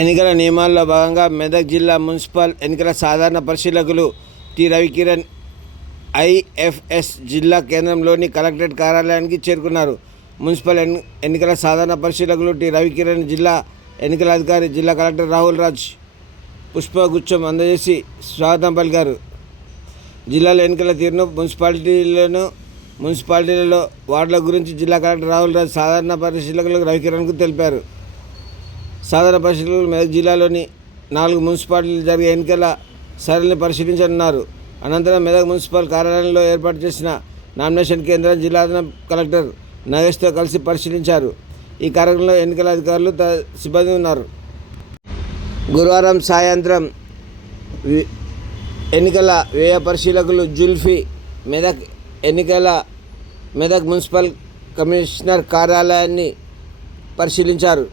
ఎన్నికల నియమాల్లో భాగంగా మెదక్ జిల్లా మున్సిపల్ ఎన్నికల సాధారణ పరిశీలకులు టి రవికిరణ్ ఐఎఫ్ఎస్ జిల్లా కేంద్రంలోని కలెక్టరేట్ కార్యాలయానికి చేరుకున్నారు. మున్సిపల్ ఎన్నికల సాధారణ పరిశీలకులు టి రవికిరణ్ జిల్లా ఎన్నికల అధికారి జిల్లా కలెక్టర్ రాహుల్ రాజ్ పుష్పగుచ్చం అందజేసి స్వాగతం పలికారు. జిల్లాలో ఎన్నికల తీరును మున్సిపాలిటీలలో వార్డుల గురించి జిల్లా కలెక్టర్ రాహుల్ రాజ్ సాధారణ పరిశీలకులకు రవికిరణ్కు తెలిపారు. సాధారణ పరిశీలకులు మెదక్ జిల్లాలోని 4 మున్సిపాలిటీలు జరిగే ఎన్నికల సరళిని పరిశీలించనున్నారు. అనంతరం మెదక్ మున్సిపల్ కార్యాలయంలో ఏర్పాటు చేసిన నామినేషన్ కేంద్రాన్ని జిల్లా అదనపు కలెక్టర్ నగేష్తో కలిసి పరిశీలించారు. ఈ కార్యక్రమంలో ఎన్నికల అధికారులు సిబ్బంది ఉన్నారు. గురువారం సాయంత్రం ఎన్నికల వ్యయ పరిశీలకులు జుల్ఫీ మెదక్ మున్సిపల్ కమిషనర్ కార్యాలయాన్ని పరిశీలించారు.